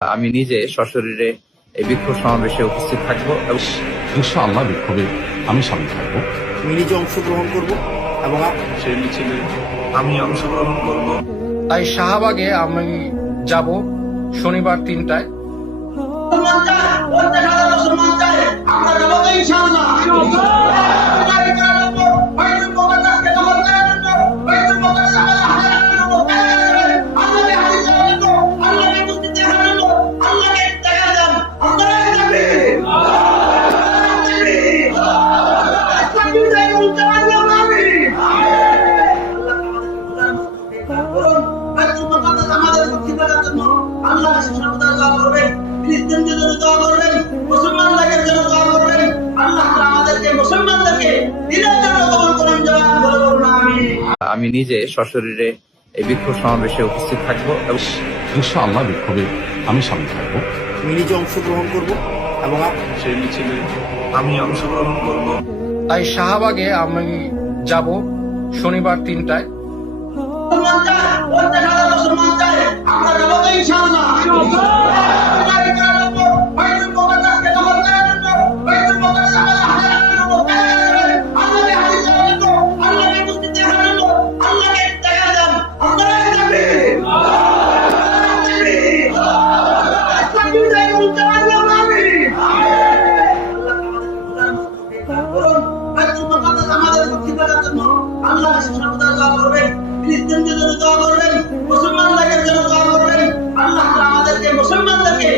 আমি নিজে সশরীরে এই বিক্ষোভ সমাবেশে উপস্থিত থাকবো এবং ইনশাআল্লাহ বিক্ষোভে আমি সামিল থাকবো। আমি নিজে অংশগ্রহণ করব এবং সেই মিছিলে আমি অংশগ্রহণ করব। তাই শাহবাগে আমি যাব শনিবার 3টায়। আমরা যাবো তো ইনশাআল্লাহ। আমি নিজে সশরীরে এই বিক্ষোভ সমাবেশে উপস্থিত থাকবো এবং ইনশাআল্লাহ বিক্ষোভে আমি সামিল থাকবো। আমি নিজে অংশগ্রহণ করব এবং সেই মিছিলে আমি অংশগ্রহণ করব। তাই শাহবাগে আমি যাব শনিবার 3টায়। আমরা যাবো তো ইনশাআল্লাহ। আল্লাহ সর্বদা দোয়া করবেন, খ্রিস্টানদের জন্য দোয়া করবেন, মুসলমান ভাইদের জন্য দোয়া করবেন। আল্লাহ আমাদেরকে মুসলমানদেরকে